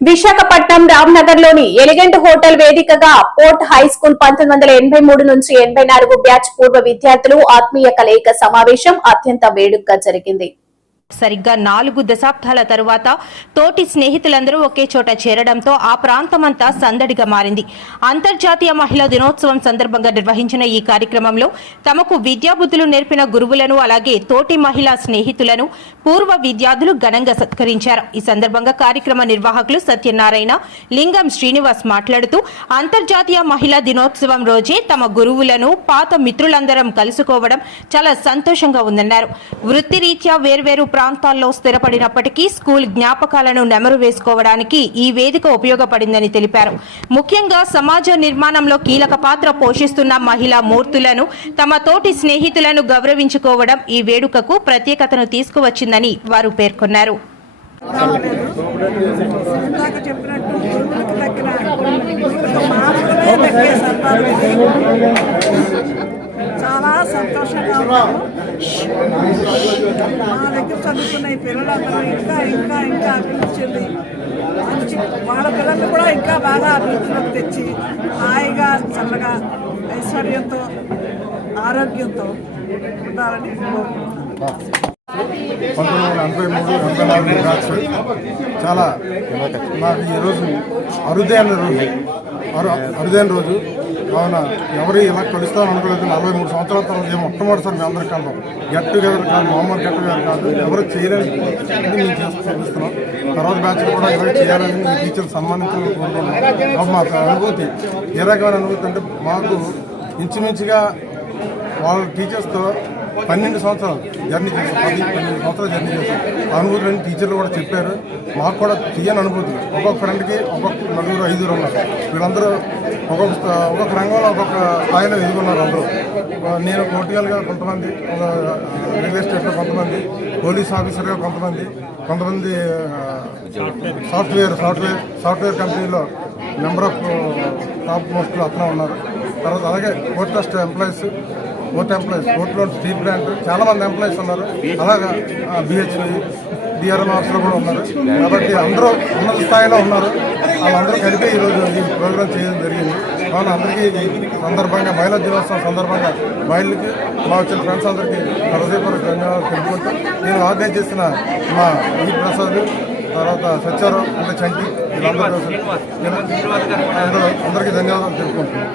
విశాఖపట్నం రామ్నగర్ లోని elegant hotel వేదికగా port high school 1983 నుంచి 84 బ్యాచ్ పూర్వ విద్యార్థులు ఆత్మీయ కలయిక సమావేశం అత్యంత వేడుకగా జరిగింది. సరిగ్గా 4 దశాబ్దాల తరువాత తోటి స్నేహితులందరూ ఒకే చోట చేరడంతో ఆ ప్రాంతమంతా సందడిగా మారింది. అంతర్జాతీయ మహిళా దినోత్సవం సందర్భంగా నిర్వహించిన ఈ కార్యక్రమంలో తమకు విద్యాబుద్ధులు నేర్పిన గురువులను అలాగే తోటి మహిళా స్నేహితులను పూర్వ విద్యార్థులు ఘనంగా సత్కరించారు. ఈ సందర్భంగా కార్యక్రమ నిర్వాహకులు సత్యనారాయణ, లింగం శ్రీనివాస్ మాట్లాడుతూ అంతర్జాతీయ మహిళా దినోత్సవం రోజే తమ గురువులను పాత మిత్రులందరం కలుసుకోవడం చాలా సంతోషంగా ఉందన్నారు. వృత్తిరీత్యా వేర్వేరు ప్రాంతాల్లో స్థిరపడినప్పటికీ స్కూల్ జ్ఞాపకాలను నెమరు వేసుకోవడానికి ఈ వేదిక ఉపయోగపడిందని తెలిపారు. ముఖ్యంగా సమాజ నిర్మాణంలో కీలక పాత్ర పోషిస్తున్న మహిళా మూర్తులను, తమ తోటి స్నేహితులను గౌరవించుకోవడం ఈ వేడుకకు ప్రత్యేకతను తీసుకువచ్చిందని వారు పేర్కొన్నారు. చాలా సంతోషంగా ఉన్నాము. మా దగ్గర చదువుకున్న ఈ పిల్లలందరూ ఇంకా ఇంకా ఇంకా అభివృద్ధి చెంది వాళ్ళ పిల్లల్ని కూడా ఇంకా బాగా అభివృద్ధిలోకి తెచ్చి హాయిగా చల్లగా ఐశ్వర్యంతో ఆరోగ్యంతో ఉండాలని కోరుకుంటున్నాను. 1983-84 బ్యాచ్ చాలా నాకు ఈరోజు అరుదైన రోజు కావున ఎవరు ఇలా కలుస్తామని అనుకోలేదు. 43 సంవత్సరాల తర్వాత మొట్టమొదటిసారి మేము అందరికీ కలదాం. గెట్ టుగెదర్ కాదు, మామూలు గెట్ టుగెదర్ కాదు, ఎవరు చేయలేని మేము చూపిస్తున్నాం. తర్వాత బ్యాచ్లు కూడా ఎవరు చేయాలని మీ టీచర్లు సన్మానించాలని కోరుకుంటున్నాం. మాకు అనుభూతి ఏ రకమైన అనుభూతి అంటే మాకు ఇంచుమించుగా వాళ్ళ టీచర్స్తో 12 సంవత్సరాలు జర్నీ చేస్తాం. 12 సంవత్సరాలు జర్నీ చేస్తాం. అనుభూతులని టీచర్లు కూడా చెప్పారు. మాకు కూడా తీయని అనుభూతి. ఒక్కొక్క ఫ్రెండ్కి ఒక్కొక్క 4-5 ఉన్నారు. వీళ్ళందరూ ఒక్కొక్క రంగంలో ఒక్కొక్క స్థాయిలో ఎదుగున్నారు. అందరూ నేను పొలిటికల్గా కొంతమంది, రియల్ ఎస్టేట్లో కొంతమంది, పోలీస్ ఆఫీసర్గా కొంతమంది సాఫ్ట్వేర్ కంపెనీలో మెంబర్ ఆఫ్ టాప్ మోస్ట్లో అతనే ఉన్నారు. తర్వాత అలాగే పోర్ట్ ట్రస్ట్ ఎంప్లాయీస్, కోర్టులో స్టీల్ ప్లాంట్ చాలామంది ఎంప్లాయీస్ ఉన్నారు. అలాగా బిహెచ్పి, డిఆర్ఎం ఆఫీసులో కూడా ఉన్నారు. కాబట్టి అందరూ ఉన్నత స్థాయిలో ఉన్నారు. వాళ్ళందరూ కలిపి ఈరోజు ఈ ప్రోగ్రాం చేయడం జరిగింది. కావున అందరికీ ఈ సందర్భంగా మహిళా దినోత్సవం సందర్భంగా మహిళలకి మా వచ్చిన ఫ్రెండ్స్ అందరికీ హృదయపూర్వక ధన్యవాదాలు తెలుపుకుంటూ నేను ఆర్గనైజ్ చేసిన మా ఈ ప్రసాద్, తర్వాత సత్యారావు అంటే చంటి, వీళ్ళందరూ అందరికీ ధన్యవాదాలు తెలుపుకుంటున్నాను.